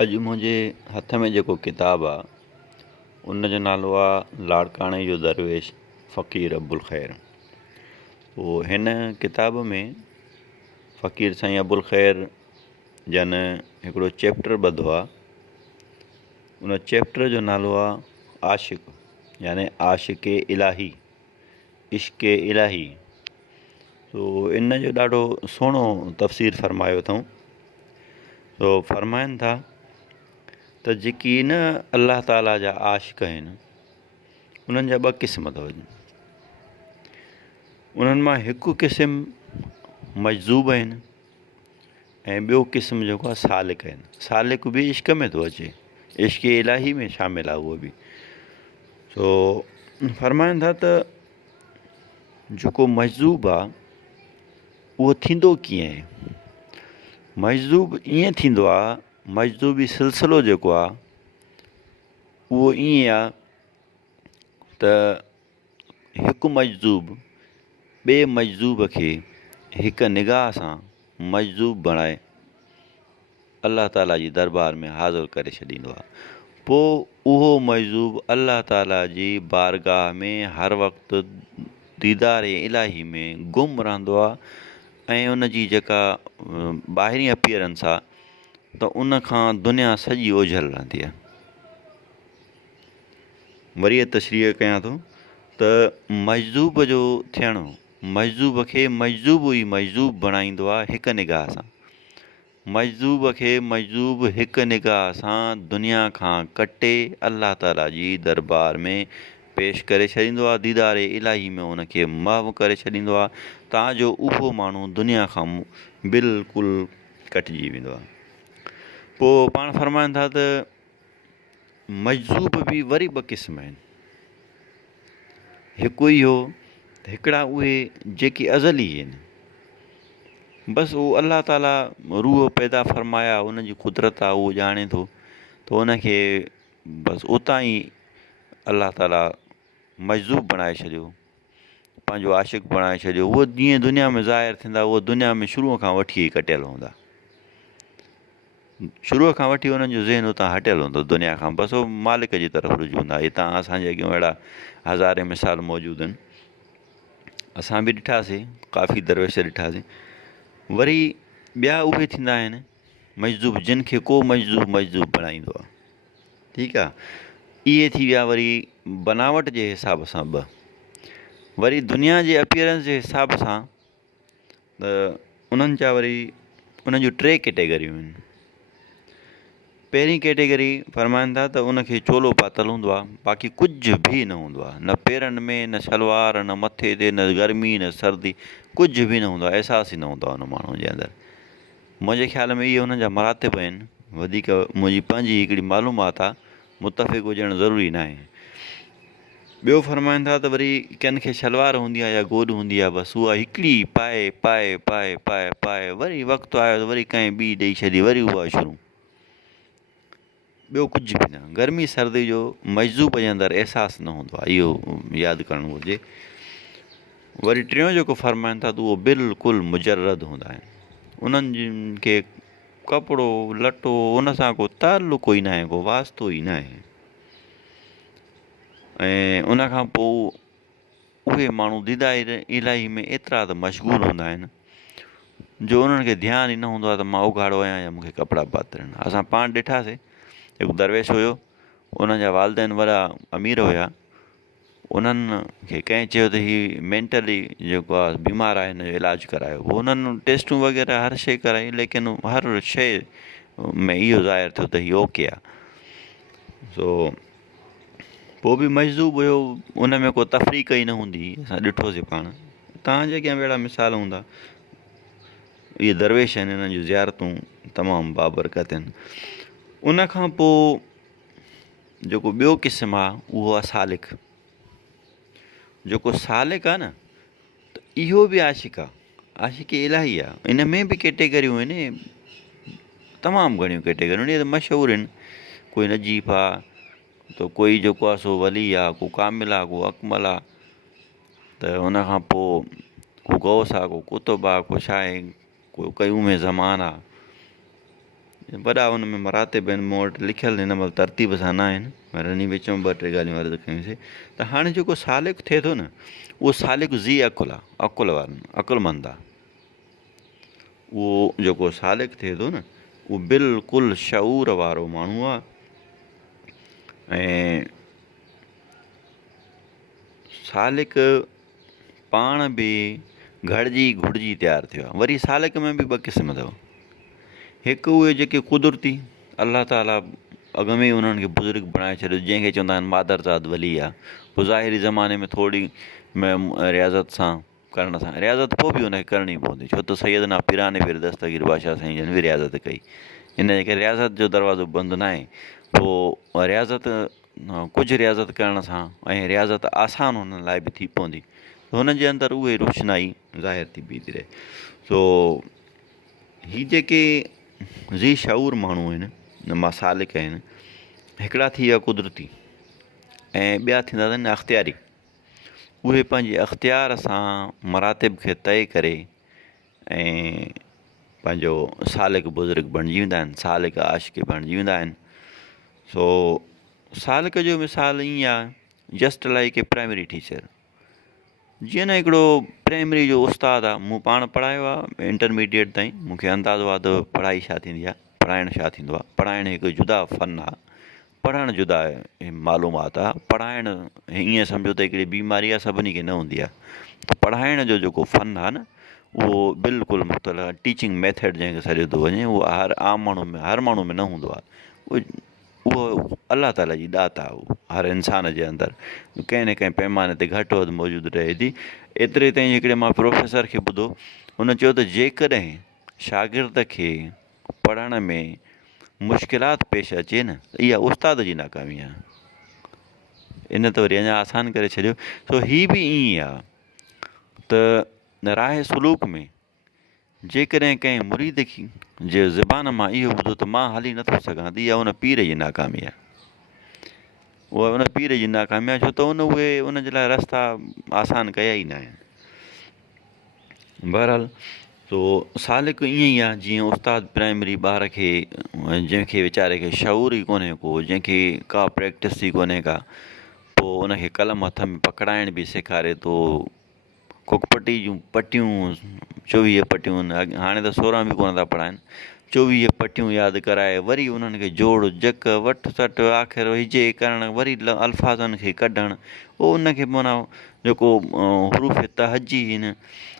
अॼु मुंहिंजे हथ में जेको किताबु आहे उन जो नालो आहे लाड़काणे जो दरवेश फ़क़ीर अबुल ख़ैर। पोइ हिन किताब में फ़क़ीर साईं अबुल ख़ैर जन हिकिड़ो चैप्टर ॿधो आहे। उन चैप्टर जो नालो आहे आशिक़, याने आशिक़े इलाही, इश्क़े इलाही। तो इन जो ॾाढो सुहिणो तफ़सीर फ़रमायो अथऊं। तो फ़रमाइनि था त जेकी न अल्लाह ताला जा आशिक़ आहिनि उन्हनि जा ॿ क़िस्म अथव। उन्हनि मां हिकु क़िस्म मजज़ूब आहिनि ऐं ॿियो क़िस्म जेको आहे सालिक आहिनि। सालिक बि इश्क में थो अचे, इश्क़ इलाही में शामिलु आहे उहो बि। सो फ़रमाइनि था त जेको मजज़ूब आहे उहो थींदो कीअं आहे। मजज़ूब ईअं थींदो आहे, मजज़ूबी सिलसिलो जेको आहे उहो ईअं आहे त हिकु मजज़ूब ॿिए मजज़ूब खे हिकु निगाह सां मजज़ूब बणाए अल्लाह ताला जी दरबार में हाज़िर करे छॾींदो आहे। पोइ उहो मजज़ूब अल्लाह ताला जी बारगाह में हर वक़्तु दीदार इलाही में गुम रहंदो आहे ऐं उन जी जेका ॿाहिरीं अपीयरेंस आहे त उन खां दुनिया सॼी ओझल रहंदी आहे। वरी तशरीह कयां थो त मजज़ूब जो थियणु मजज़ूब खे मजज़ूब ई मजज़ूब बणाईंदो आहे हिकु निगाह सां। मजज़ूब खे मजज़ूब हिकु निगाह सां दुनिया खां कटे अल्लाह ताला जी दरबार में पेश करे छॾींदो आहे। दीदार इलाही में उनखे महव करे छॾींदो आहे ताजो उहो माण्हू दुनिया खां बिल्कुलु कटिजी वेंदो आहे। पोइ पाण फ़रमाइनि था त मजज़ूब बि वरी ॿ क़िस्म आहिनि। हिकु इहो त हिकिड़ा उहे जेके अज़ली आहिनि, बसि उहो अल्लाह ताला रूह पैदा फ़रमाया, उन जी कुदरत आहे उहो ॼाणे थो, त उनखे बसि उतां ई अल्लाह ताला मजज़ूब बणाए छॾियो, पंहिंजो आशिक़ बणाए छॾियो। उहो जीअं दुनिया में ज़ाहिर थींदा उहो दुनिया में शुरूअ खां वठी ई कटियल हूंदा। शुरूअ खां वठी उन्हनि जो ज़हन उतां हटियल हूंदो दुनिया खां, बसि उहो मालिक जी तरफ़ रुजू हूंदा। हितां असांजे अॻियां अहिड़ा हज़ारे मिसाल मौजूदु आहिनि। असां बि ॾिठासीं, काफ़ी दरवेश ॾिठासीं। वरी ॿिया उहे थींदा आहिनि मजज़ूब जिन खे को मजज़ूब बणाईंदो आहे। ठीकु आहे, इहे थी विया वरी बनावट जे हिसाब सां ॿ। वरी दुनिया जे अपीयरेंस जे हिसाब सां त उन्हनि जा वरी उन्हनि जूं टे कैटेगरियूं आहिनि। पहिरीं कैटेगरी फ़रमाइनि था त उनखे चोलो पातल हूंदो आहे, बाक़ी कुझु बि न हूंदो आहे, न पेरनि में, न सलवार, न मथे ते, न गर्मी, न सर्दी, कुझु बि न हूंदो आहे, अहसासु ई न हूंदो आहे उन माण्हूअ जे अंदरि। मुंहिंजे ख़्याल में इहे हुननि जा मरातिब आहिनि। वधीक मुंहिंजी पंहिंजी हिकिड़ी मालूमात आहे, मुतफ़िक़ हुजणु ज़रूरी न आहे। ॿियो फ़रमाइनि था त वरी कंहिं खे सलवार हूंदी आहे या गोॾ हूंदी आहे, बसि उहा हिकिड़ी पाए पाए पाए पाए पाए वरी वक़्तु आयो त वरी कंहिं ॿी ॾेई छॾी, वरी उहा शुरू, ॿियो कुझु बि न। गर्मी सर्दी जो मजज़ूब जे अंदरि अहसासु न हूंदो आहे, इहो यादि करिणो घुरिजे। वरी टियों जेको फ़रमाइनि था त उहो बिल्कुलु मुजरद हूंदा आहिनि। उन्हनि जिन खे कपिड़ो लटो उन सां को तालुक़ु ई न आहे, को वास्तो ई न आहे। ऐं उनखां पोइ उहे माण्हू दीदार इलाही में एतिरा त मशगूल हूंदा आहिनि जो उन्हनि खे ध्यानु ई न हूंदो आहे त मां उघाड़ो आहियां या मूंखे कपिड़ा पातल। असां पाण ॾिठासीं, हिकु दरवेश हुयो, उन जा वालदेन वॾा अमीर हुया। उन्हनि खे कंहिं चयो त हीउ मेंटली जेको आहे बीमार आहे, हिन जो इलाजु करायो। उन्हनि टेस्टूं वग़ैरह हर शइ कराई, लेकिन हर शइ में इहो ज़ाहिर थियो त हीउ ओके आहे। सो पोइ बि मजज़ूब हुयो, उन में को तफ़रीक़ ई न हूंदी। असां ॾिठोसीं पाण, तव्हांजे अॻियां अहिड़ा मिसाल हूंदा। इहे दरवेश आहिनि, हिननि जूं ज़ियारतूं तमामु बाबरकत आहिनि। उन खां पोइ जेको ॿियो क़िस्म आहे उहो आहे सालिक। जेको सालिक आहे न, त इहो बि आशिक़ आहे, आशिक़ इलाही आहे। इन में बि कैटेगरियूं आहिनि, तमामु घणियूं कैटेगरियूं आहिनि, इहे त मशहूरु आहिनि। कोई नजीफ़ आहे, त कोई जेको आहे सो वली आहे, को कामिल आहे, को अकमल आहे, त उनखां पोइ को गौस आहे, को कुतुब आहे, को छा आहे, को क़यूम ज़मान आहे। वॾा हुन में मरातिब आहिनि, मूं वटि लिखियलु हिन महिल तरतीब सां न आहिनि, पर इन विच में ॿ टे ॻाल्हियूं अर्ज़ु कयूंसीं। त हाणे जेको सालिक थिए थो न, उहो सालिक ज़ी अकुल आहे, अकुल वारनि, अकुलमंद आहे। उहो जेको सालिक थिए थो न, उहो बिल्कुलु शऊर वारो माण्हू आहे। ऐं सालिक पाण बि घड़िजी घुड़िजी तयारु थियो आहे। वरी सालिक में बि ॿ क़िस्म अथव। हिकु उहे जेके कुदरती अलाह ताला अॻ में ई उन्हनि खे बुज़ुर्ग बणाए छॾियो, जंहिंखे चवंदा आहिनि मादरज़ात वली आहे। पोइ ज़ाहिरी ज़माने में थोरी रियाज़त सां करण सां, रियाज़त पोइ बि हुनखे करणी पवंदी, छो त सैयदना पीराने पीर दस्तगीर बादशाह साईं जन बि रियाज़त कई। इन जे करे रियाज़त जो दरवाज़ो बंदि न आहे। पोइ रियाज़त कुझु रियाज़त करण सां ऐं रियाज़त आसान हुन लाइ बि थी पवंदी, त हुन जे अंदरि उहे रोशनाई ज़ाहिर थी बीह थी रहे। सो हीअ जेके ज़ी शऊर माण्हू आहिनि, सालिक आहिनि, हिकिड़ा थी विया कुदरती ऐं ॿिया थींदा अथनि अख़्तियारी। उहे पंहिंजे अख़्तियार सां मरातिब खे तइ करे ऐं पंहिंजो सालिक बुज़ुर्ग बणिजी वेंदा आहिनि, सालिक आशिक़ बणिजी वेंदा आहिनि। सो सालिक जो मिसाल ईअं आहे, just like a primary teacher. जीअं न हिकिड़ो प्राइमरी जो उस्तादु आहे, मूं पाण पढ़ायो आहे इंटरमीडिएट ताईं, मूंखे अंदाज़ो आहे त पढ़ाई छा थींदी आहे, पढ़ाइणु छा थींदो आहे। पढ़ाइणु हिकु जुदा फ़न आहे, पढ़णु जुदा मालूमात आहे। पढ़ाइणु ईअं सम्झो त हिकिड़ी बीमारी आहे, सभिनी खे न हूंदी आहे। त पढ़ाइण जो जेको फ़न आहे न, उहो बिल्कुलु मुख़्तलिफ़ टीचिंग मेथड जंहिंखे सॾियो थो वञे, उहो हर आम माण्हू में, हर माण्हू में न हूंदो आहे। उहो अलाह ताला जी दात आहे, उहो हर इंसान जे अंदरि कंहिं न कंहिं पैमाने ते घटि वधि मौजूदु रहे थी। एतिरे ताईं हिकिड़े मां प्रोफेसर खे ॿुधो, हुन चयो त जेकॾहिं शागिर्द खे पढ़ण में मुश्किलात पेश अचे न, त इहा उस्ताद जी नाकामी आहे। इन त वरी अञा आसान करे छॾियो। सो हीअ बि ईअं आहे त राहे सुलूक में जेकॾहिं कंहिं मुरीद खे जे ज़बान मां इहो ॿुधो त मां हली नथो सघां, त इहा उन पीर जी नाकामी आहे। उहा उन पीर जी नाकामी आहे, छो त उहे उन जे लाइ रस्ता आसान कया ई न आहिनि। बहरहाल, तो सालिक ईअं ई आहे जीअं उस्ताद प्राइमरी ॿार खे, जंहिंखे वीचारे खे शऊर ई कोन्हे को, जंहिंखे का प्रैक्टिस ई कोन्हे का, पोइ उनखे कलम हथ में पकड़ाइण बि सेखारे थो। कुकपटी जूं पटियूं 24 पटियूं, हाणे त 16 बि कोन था पढ़ाइनि, 24 पटियूं यादि कराए, वरी उन्हनि खे जोड़ जक वठ सट आख़िर हिजे करणु, वरी अल्फाज़नि खे कढणु, उहो उनखे माना जेको हरूफ़ तहजी आहिनि,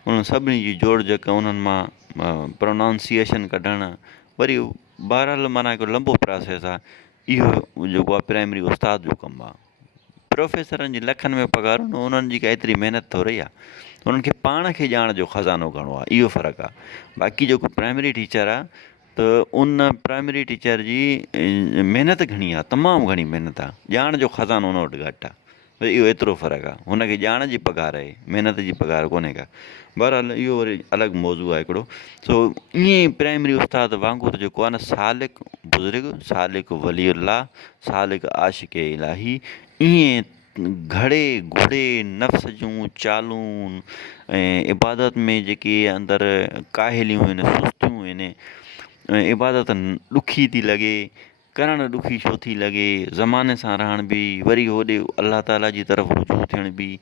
उन्हनि सभिनी जी जोड़ जक उन्हनि मां प्रोनाउंसिएशन कढणु, वरी बहरहाल माना हिकिड़ो लंबो प्रोसेस आहे। इहो जेको आहे प्राइमरी उस्ताद जो कमु आहे। प्रोफेसरनि जी लखनि में पघारूं न, उन्हनि जी का एतिरी महिनत थोरी आहे। उन्हनि खे पाण खे ॼाण जो ख़ज़ानो घणो आहे, इहो फ़र्क़ु आहे। बाक़ी जेको प्राइमरी टीचर आहे, त उन प्राइमरी टीचर जी महिनत घणी आहे, तमामु घणी महिनत आहे, ॼाण जो ख़ज़ानो उन वटि घटि आहे। इहो एतिरो फ़र्क़ु आहे, हुनखे ॼाण जी पघार आहे, महिनत जी पघार कोन्हे का। बहरहाल इहो वरी अलॻि मौज़ू आहे हिकिड़ो। सो ईअं ई प्राइमरी उस्ताद वांगुरु जेको आहे न, सालिक बुज़ुर्ग, सालिक वलीउल्लाह, सालिक आशिक़ इलाही, ईअं घड़े घुड़े नफ़्स जूं चालूं ऐं इबादत में जेके अंदरि काहिलियूं आहिनि, सुस्तियूं आहिनि, इबादत ॾुखी थी लॻे, करणु ॾुखी छो थी लॻे, ज़माने सां रहण बि, वरी होॾे अलाह ताला जी तरफ़ रुजू थियण बि,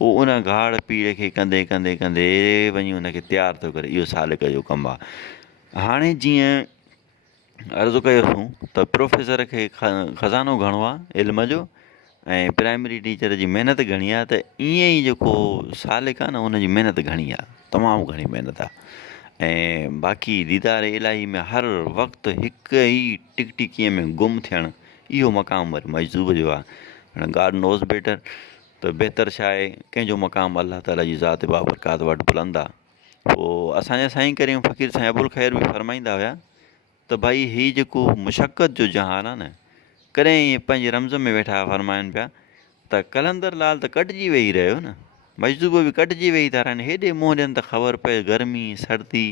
उहो उन घाड़ पीड़ खे कंदे कंदे कंदे वञी उनखे तयारु थो करे। इहो सालिक जो कमु आहे। हाणे जीअं अर्ज़ु कयोसीं त प्रोफेसर खे ख़ज़ानो घणो आहे इल्म जो, ऐं प्राइमरी टीचर जी महिनत घणी आहे, त ईअं ई जेको सालिक आहे न, उनजी महिनत घणी आहे, तमामु घणी महिनत आहे। ऐं बाक़ी दीदार इलाही में हर वक़्तु हिकु ई टिकटिकीअ में गुम थियणु, इहो मक़ाम वरी मजज़ूब जो आहे। हाणे गॉड नोज़ बेटर, त बहितर छा आहे, कंहिंजो मक़ाम अलाह ताला जी ज़ात बाबरकात वटि बुलंद आहे। पोइ असांजा साईं करीम फ़क़ीर साईं अबुल ख़ैर बि फरमाईंदा हुया त भई हीउ जेको मुशक़त जो जहान आहे न, कॾहिं ईअं पंहिंजे रम्ज़ में वेठा फरमाइनि पिया त कलंदर लाल त कटिजी वेही रहियो न, मजदूब बि कटिजी वेही था रहनि, हेॾे मुंहुं ॾियनि त ख़बर पए गर्मी सर्दी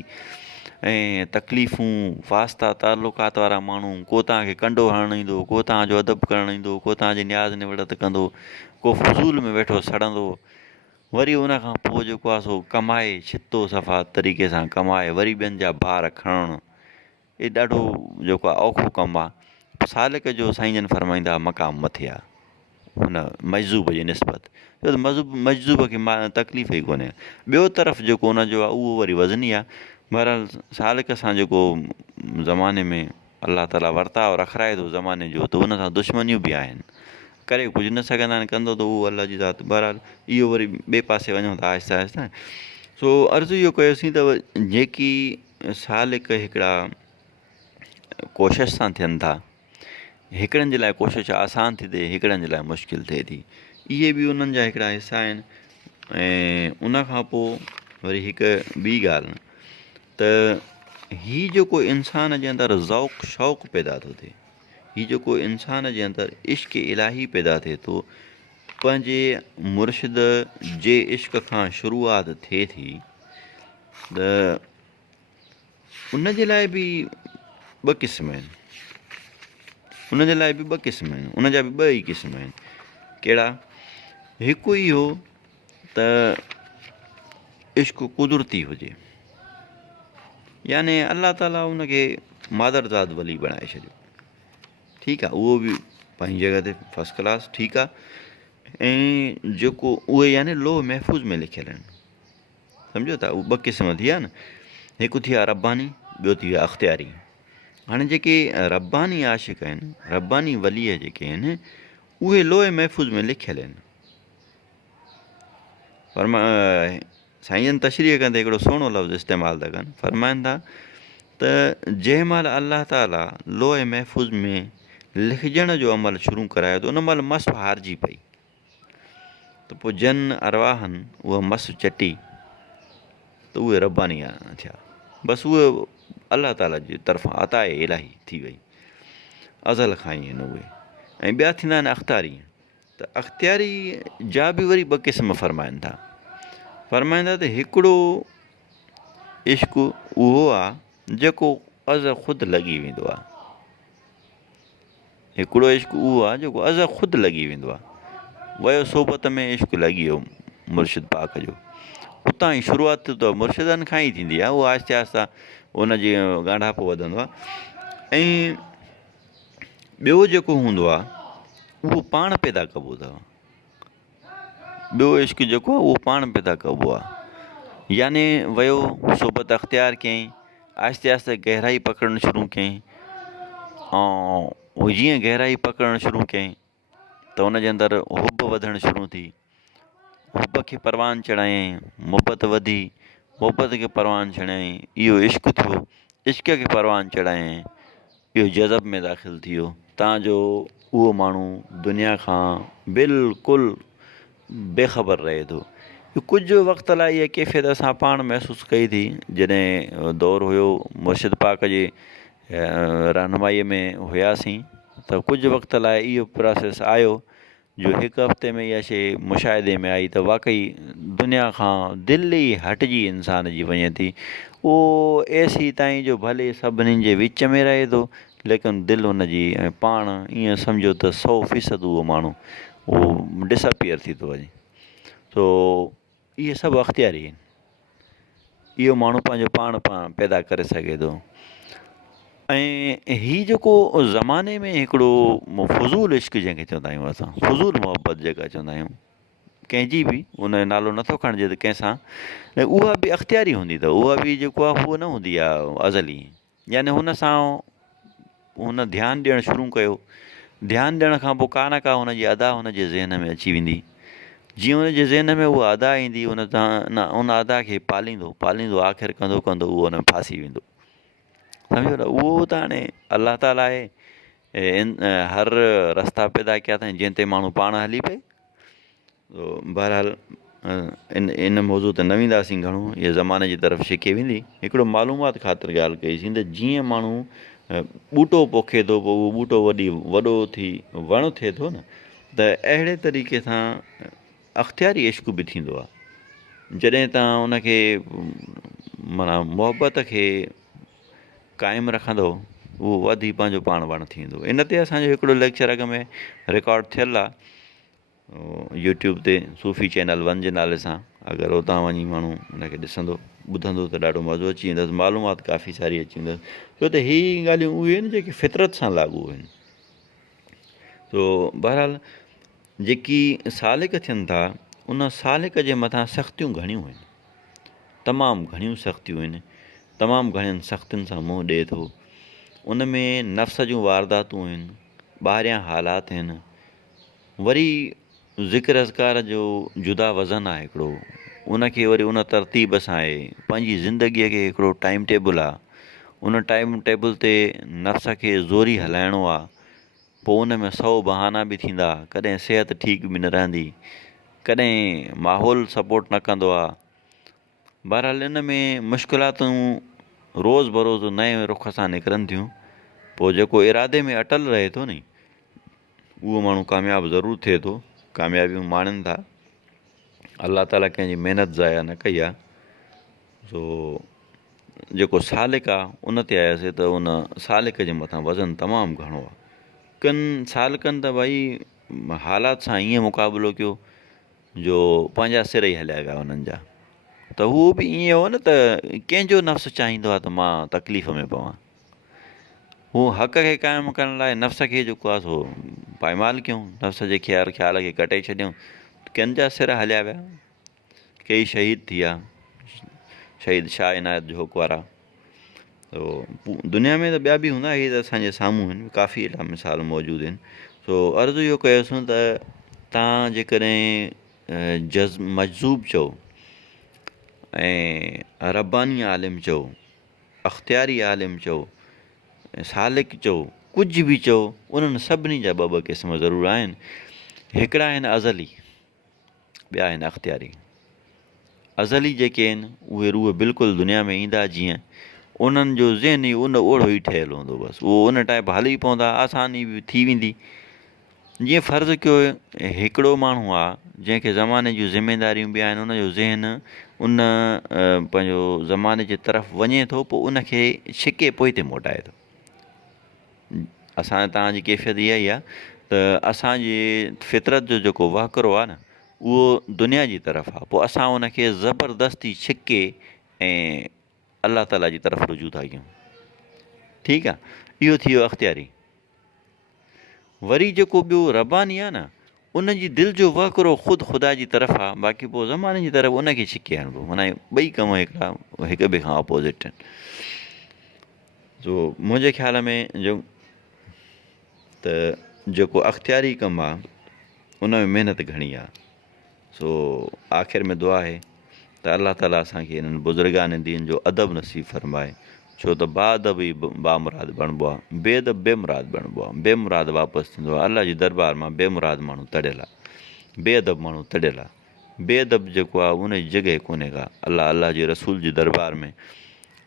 ऐं तकलीफ़ूं, वास्ता तालुकात वारा माण्हू, को तव्हांखे कंडो हणणु ईंदो, को तव्हांजो अदब करणु ईंदो, को तव्हांजी न्याज़ निवड़त कंदो, को फज़ूल में वेठो सड़ंदो, वरी उन खां पोइ जेको आहे सो कमाए छितो सफ़ा तरीक़े सां कमाए, वरी ॿियनि जा भार खणणु, ॾाढो जेको आहे औखो कमु आहे। सालिक जो साईं जन फरमाईंदा मक़ाम मथे आहे हुन मजज़ूब जी निस्बत, छो त मजज़ूब खे तकलीफ़ ई कोन्हे। ॿियो तरफ़ जेको हुनजो आहे उहो वरी वज़नी आहे। बहरहाल सालिक सां जेको ज़माने में अलाह ताला वर्ताव रखाए थो ज़माने जो, त हुन सां दुश्मनियूं बि आहिनि, करे कुझु न सघंदा आहिनि, कंदो त उहो अलाह जी ज़ात। बहरहाल इहो वरी ॿिए पासे वञूं था आहिस्ता आहिस्ता। सो अर्ज़ु इहो कयोसीं त जेकी सालिक हिकिड़ा कोशिश सां थियनि था, हिकिड़नि जे लाइ कोशिशि आसान थी थिए, हिकिड़नि जे लाइ मुश्किल थिए थी, इहे बि उन्हनि जा हिकिड़ा हिसा आहिनि। ऐं उनखां पोइ वरी हिकु ॿी ॻाल्हि त हीउ जेको इंसान जे अंदरि ज़ौक़ु शौक़ु पैदा थो थिए, हीउ जेको इंसान जे अंदरि इश्क़ इलाही पैदा थिए थो, पंहिंजे मुर्शिद जे इश्क़ खां शुरूआत थिए थी, त उन जे लाइ बि ॿ क़िस्म आहिनि, उन जे लाइ बि ॿ क़िस्म आहिनि, उन जा बि ॿ ई क़िस्म आहिनि। कहिड़ा? हिकु इहो त इश्क़ कुदरती हुजे, याने अलाह ताला उनखे मादरज़ाद वली बणाए छॾियो, ठीकु आहे, उहो बि पंहिंजी जॻह ते फस्ट क्लास, ठीकु आहे। ऐं जेको उहे याने लोह महफ़ूज़ में लिखियल आहिनि, सम्झो था, उहे ॿ क़िस्म थी विया न, हिकु थी विया रब्बानी, ॿियो थी विया अख़्तियारी। हाणे जेके रब्बानी आशिक़ आहिनि, रब्बानी वलीअ जेके आहिनि, उहे लोह महफ़ूज़ में लिखियल आहिनि। साईं जन तशरीह कंदे हिकिड़ो सुहिणो लफ़्ज़ु इस्तेमालु था कनि, फ़रमाइनि था त जंहिं महिल अलाह ताला लोह महफ़ूज़ में लिखजण जो अमल शुरू करायो त उन महिल मस हारिजी पई, त पोइ जन अरवाहनि उहा मस चटी त उहे रब्बानी थिया, बसि उहे अलाह ताला जी तरफ़ां अता इलाही थी वई, अज़ल खां ई आहिनि उहे। ऐं ॿिया थींदा आहिनि अख़्तियारी, त अख़्तियारी जा बि वरी ॿ क़िस्म फ़रमाइनि था। फ़रमाईंदा त हिकिड़ो इश्क़ उहो आहे जेको अज़ ख़ुदि लॻी वेंदो आहे, हिकिड़ो इश्क़ उहो आहे जेको अज़ ख़ुदि लॻी वेंदो आहे, वयो सोबत में इश्क़ लॻी वियो मुर्शिद पाक जो, उतां ई शुरूआति त मुर्शिदनि खां ई थींदी आहे, उहो आहिस्ते आहिस्ता उनजी ॻाढ़ापो वधंदो आहे। ऐं ॿियो जेको हूंदो आहे उहो पाण पैदा कबो अथव, ॿियो इश्क़ जेको आहे उहो पाण पैदा कबो आहे, याने वियो सोबत अख़्तियार कयईं, आहिस्ते आहिस्ते गहराई पकड़णु शुरू कयईं, ऐं उहो जीअं गहराई पकड़णु शुरू कयईं त उनजे अंदरि हुब वधणु शुरू थी, हुब खे परवान चढ़ायईं, मुहबत वधी, मुहबत खे परवान चढ़ायईं, इहो इश्क़ थियो, इश्क़ खे परवान चढ़ायईं, इहो जज़ब में दाख़िलु थी वियो, तव्हांजो उहो माण्हू दुनिया खां बिल्कुलु बेख़बर रहे थो। कुझु वक़्त लाइ इहा कैफ़ियत असां पाण महसूसु कई थी, जॾहिं दौरु हुयो मुर्शिद पाक जे रहनुमाईअ में हुयासीं, त कुझु वक़्त लाइ इहो प्रोसेस आयो जो हिकु हफ़्ते में इहा शइ मुशाहिदे में आई त वाक़ई दुनिया खां दिलि ई हटिजी इंसान जी वञे थी। उहो एसी ताईं जो भले सभिनीनि जे विच में रहे थो, लेकिन दिलि हुनजी ऐं पाण ईअं सम्झो त 100% उहो माण्हू उहो डिसअपियर थी थो वञे। सो इहे सभु अख़्तियारी आहिनि, इहो माण्हू पंहिंजो पाण पैदा करे सघे थो। ऐं हीउ जेको ज़माने में हिकिड़ो फज़ूल इश्क़ जंहिंखे चवंदा आहियूं असां, फज़ूल मोहबत जेका चवंदा आहियूं, कंहिंजी बि उनजो नालो नथो खणिजे त कंहिंसां, ऐं उहा बि अख़्तियारी हूंदी अथव, उहा बि जेको आहे उहा न हूंदी आहे अज़ली, याने हुन सां हुन ध्यानु ॾियणु शुरू कयो, ध्यानु ॾियण खां पोइ का न का हुनजी अदा हुनजे ज़हन में अची वेंदी, जीअं हुनजे ज़हन में उहा अदा ईंदी, हुन सां उन अदा खे पालींदो आख़िर कंदो कंदो उहो हुन में फासी वेंदो, सम्झो न। उहो त हाणे अलाह ताला आहे, हर रस्ता पैदा कया अथई जंहिं ते माण्हू पाण हली पए। बहरहाल इन मौज़ू ते न वेंदासीं घणो, इहा ज़माने जी तरफ़ छिके वेंदी। हिकिड़ो मालूमात ख़ातिर ॻाल्हि कईसीं त जीअं माण्हू ॿूटो पोखे थो, पोइ उहो ॿूटो वॾो थी वणु थिए थो न, त अहिड़े तरीक़े सां अख़्तियारी इश्क़ बि थींदो आहे। जॾहिं तव्हां उनखे माना मुहबत खे क़ाइमु रखंदो, उहो वधी पंहिंजो पाण वणु थींदो। इन ते असांजो हिकिड़ो लेक्चर अॻ में रिकॉर्ड थियल आहे यूट्यूब ते, सूफ़ी चैनल 1 जे नाले सां, अगरि उतां वञी माण्हू उनखे ॾिसंदो ॿुधंदो त ॾाढो मज़ो अची वेंदुसि, मालूमात काफ़ी सारी अची वेंदसि, छो त हीअ ॻाल्हियूं उहे आहिनि जेके फितरत सां लागू आहिनि। तो बहरहाल जेकी सालिक थियनि था उन सालिक जे मथां सख़्तियूं घणियूं आहिनि, तमामु घणियूं सख़्तियूं आहिनि, तमामु घणनि सख़्तियुनि सां मुंहुं ॾिए थो। उन में नफ़्स जूं वारदातूं आहिनि, ॿाहिरियां हालात आहिनि, वरी ज़िक्र अज़कार जो जुदा वज़न आहे हिकिड़ो, उनखे वरी उन तरतीब सां आहे, पंहिंजी ज़िंदगीअ खे हिकिड़ो टाइम टेबल आहे, उन टाइम टेबल ते नफ़्स खे ज़ोरी हलाइणो आहे। पोइ उन में 100 बहाना बि थींदा, कॾहिं सिहत ठीकु बि न रहंदी, कॾहिं माहौल सपोर्ट न कंदो आहे। बहरहाल इन में मुश्किलातूं रोज़ बरोज़ नए रुख सां निकिरनि थियूं। पोइ जेको इरादे में अटल रहे थो नी, उहो माण्हू कामयाबु ज़रूरु थिए थो, कामयाबियूं माणनि था। अलाह ताला कंहिंजी महिनत ज़ाया न कई आहे। सो जेको सालिक आहे उन ते आयासीं त उन सालिक जे मथां वज़न तमामु घणो आहे। किन सालिकनि त भई हालात सां ईअं मुक़ाबिलो कयो जो पंहिंजा सिर ई हलिया विया उन्हनि जा। त उहो बि ईअं हो न त कंहिंजो नफ़्स चाहींदो आहे त मां तकलीफ़ में पवां, हू हक़ खे क़ाइमु करण लाइ नफ़्स खे जेको आहे सो पायमाल कयूं, नफ़्स जे ख़्याल खे कटे छॾियूं, कंहिंजा जा सिर हलिया विया, कई शहीद थी विया, शहीद शाह इनायत जोहक वारा। तो दुनिया में त ॿिया बि हूंदा, इहे त असांजे साम्हूं आहिनि, काफ़ी अहिड़ा मिसाल मौजूदु आहिनि। सो अर्ज़ु इहो कयोसीं त तव्हां जेकॾहिं मजज़ूब चओ ऐं रब्बानी आलिम चओ, अख़्तियारी आलिम चओ, सालिक चओ, कुझु बि चओ, उन्हनि सभिनी जा ॿ क़िस्म ज़रूरु आहिनि। हिकिड़ा आहिनि अज़ली, ॿिया आहिनि अख़्तियारी। अज़ली जेके आहिनि उहे रूह बिल्कुलु दुनिया में ईंदा जीअं, उन्हनि जो ज़हन ई उन ओड़ो ई ठहियलु हूंदो, बसि उहो उन टाइप हली पवंदा, आसानी बि थी वेंदी। जीअं फ़र्ज़ु कयो हिकिड़ो माण्हू आहे जंहिंखे ज़माने जूं ज़िमेदारियूं बि आहिनि, उनजो ज़हन उन पंहिंजो ज़माने जे तरफ़ वञे थो, पोइ उनखे छिके पोइ मोटाए थो। असां तव्हांजी कैफ़ियत इहा ई आहे त असांजे फितरत जो जेको वाकिरो आहे न, उहो दुनिया जी तरफ़ आहे, पोइ असां उनखे ज़बरदस्ती छिके ऐं अलाह ताला जी तरफ़ रुजू था कयूं। ठीकु आहे, इहो थी वियो अख़्तियारी। वरी जेको ॿियो रब्बानी आहे न, उन जी दिलि जो वाकिरो ख़ुदि ख़ुदा जी तरफ़ आहे, बाक़ी पोइ ज़माने जी तरफ़ उनखे छिके हणिबो, माना ॿई कम हिकिड़ा हिक ॿिए खां अपोज़िट आहिनि। सो मुंहिंजे ख़्याल में त जेको अख़्तियारी कमु आहे उन में महिनत घणी आहे। सो आख़िर में दुआ आहे त अलाह ताला असांखे इन्हनि बुज़ुर्गान दीन जो अदब नसीब फ़रमाए, छो त बाअदब ई बामुराद बणिबो आहे, बेअदब बेमुराद बणिबो आहे, बेमुराद वापसि थींदो आहे। अलाह जी दरबार मां बेमुराद माण्हू तड़ियल आहे, बेअदब माण्हू तड़ियल आहे। बेअदब जेको आहे उन जी जॻहि कोन्हे का। अलाह जे रसूल जी दरबार में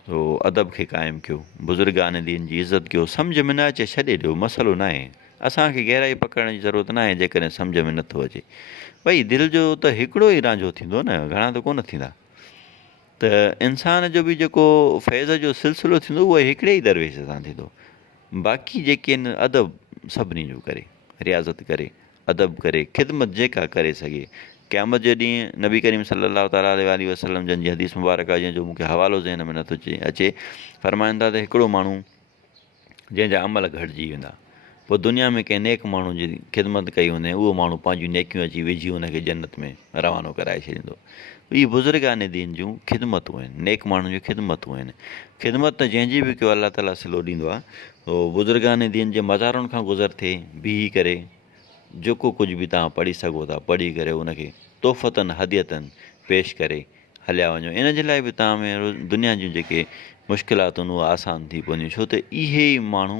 सो अदब खे क़ाइमु कयो, बुज़ुर्गान दीन जी इज़त कयो। सम्झ में न अचे छॾे ॾियो, मसइलो न आहे, असांखे गहराई पकड़ण जी ज़रूरत न आहे जेकॾहिं सम्झ में नथो अचे। भई दिलि जो त हिकिड़ो ई रांझो थींदो न, घणा त कोन थींदा। त इंसान जो बि जेको फैज़ जो सिलसिलो थींदो उहो हिकिड़े ई दरवेश सां थींदो। बाक़ी जेके आहिनि अदब सभिनी जो करे, रियाज़त करे, अदब करे, ख़िदमत जेका करे सघे। क़यामत जे ॾींहुं नबी करीम सल्लल्लाहु ताला अलैहि वसल्लम जन जी हदीस मुबारक आहे, जंहिंजो मूंखे हवालो ज़हन में नथो अचे, फ़रमाइनि था त हिकिड़ो माण्हू जंहिंजा अमल घटिजी वेंदा, पोइ दुनिया में कंहिं नेक माण्हू जी ख़िदमत कई हूंदई, उहो माण्हू पंहिंजूं नेकियूं अची विझी हुनखे जन्नत में रवानो कराए छॾींदो। इहे बुज़ुर्गान दीन जूं ख़िदमतूं आहिनि, नेक माण्हुनि जूं ख़िदमतूं आहिनि। ख़िदमत त जंहिंजी बि कयो अलाह ताला सिलो ॾींदो आहे। उहो बुज़ुर्गान दीन जे मज़ारुनि खां गुज़र थिए, बीही करे जेको कुझु बि तव्हां पढ़ी सघो था, पढ़ी करे उनखे तोहफ़तनि हदियतनि पेश करे हलिया वञो। इन जे लाइ बि तव्हां में दुनिया जूं जेके मुश्किलातूं आहिनि उहे आसान थी पवंदियूं, छो त इहे ई माण्हू